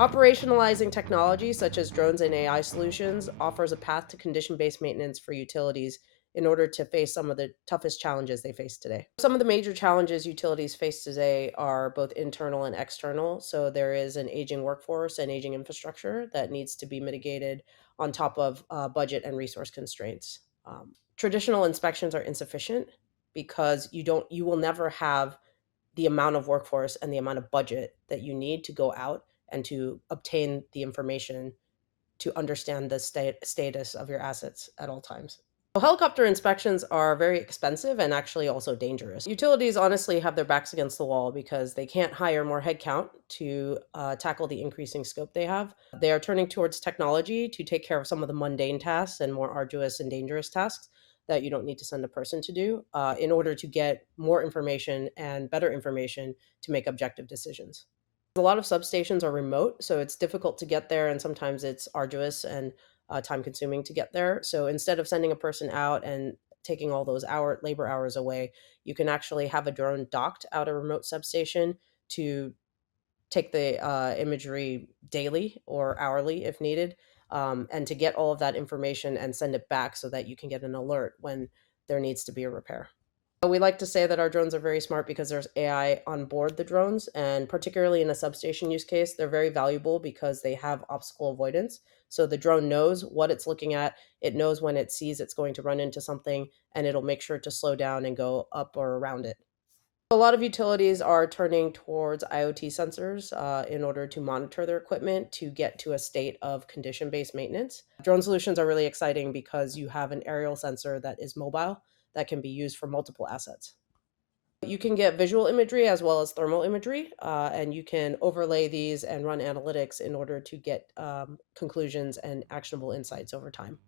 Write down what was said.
Operationalizing technology such as drones and AI solutions offers a path to condition-based maintenance for utilities in order to face some of the toughest challenges they face today. Some of the major challenges utilities face today are both internal and external. So there is an aging workforce and aging infrastructure that needs to be mitigated on top of budget and resource constraints. Traditional inspections are insufficient because you will never have the amount of workforce and the amount of budget that you need to go out and to obtain the information to understand the status of your assets at all times. So helicopter inspections are very expensive and actually also dangerous. Utilities honestly have their backs against the wall because they can't hire more headcount to tackle the increasing scope they have. They are turning towards technology to take care of some of the mundane tasks and more arduous and dangerous tasks that you don't need to send a person to do in order to get more information and better information to make objective decisions. A lot of substations are remote, so it's difficult to get there, and sometimes it's arduous and time consuming to get there. So instead of sending a person out and taking all those labor hours away, you can actually have a drone docked out a remote substation to take the imagery daily or hourly if needed, and to get all of that information and send it back so that you can get an alert when there needs to be a repair. We like to say that our drones are very smart because there's AI on board the drones, and particularly in a substation use case, they're very valuable because they have obstacle avoidance. So the drone knows what it's looking at, it knows when it sees it's going to run into something, and it'll make sure to slow down and go up or around it. A lot of utilities are turning towards IoT sensors in order to monitor their equipment to get to a state of condition-based maintenance. Drone solutions are really exciting because you have an aerial sensor that is mobile that can be used for multiple assets. You can get visual imagery as well as thermal imagery, and you can overlay these and run analytics in order to get conclusions and actionable insights over time.